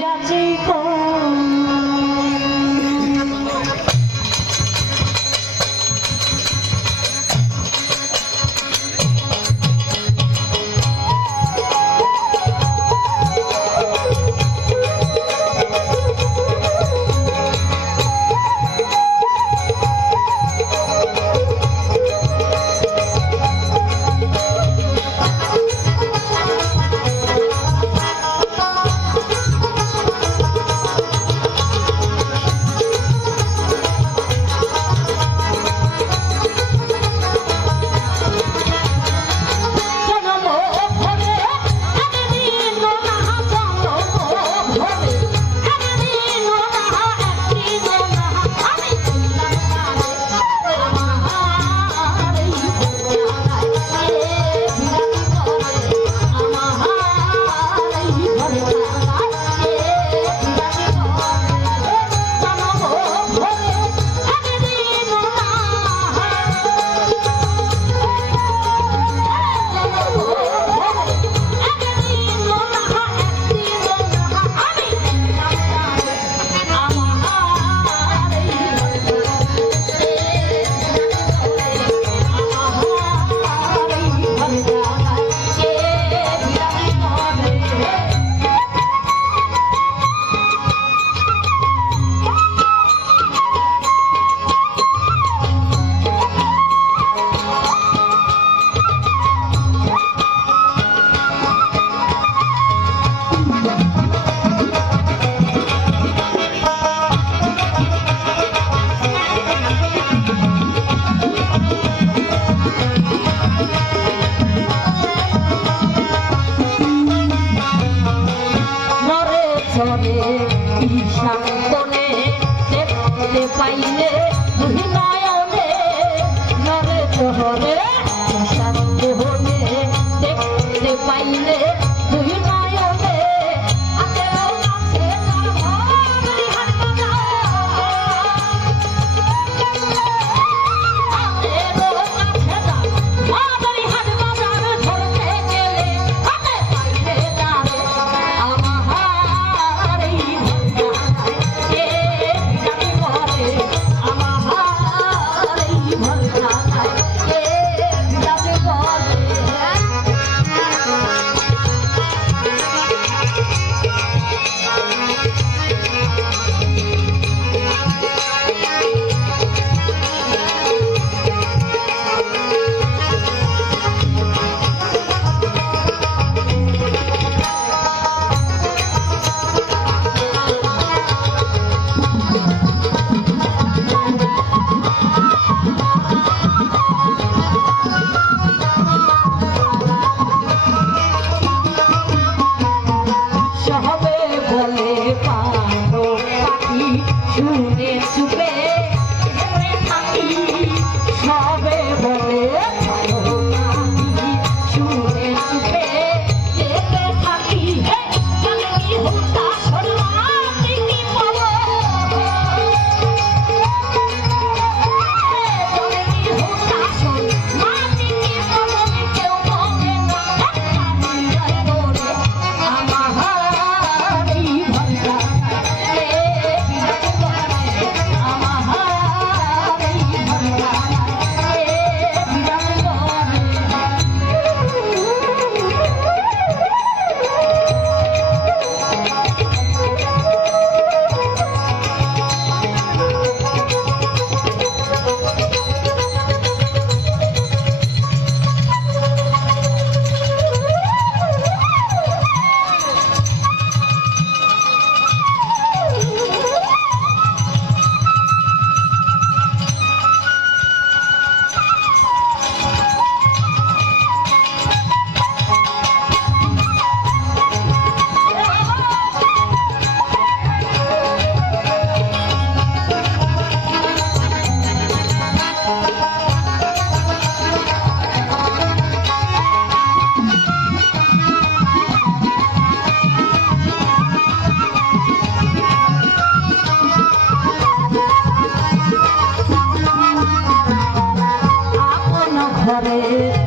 Got you. 欢迎 શું રે સુખ রে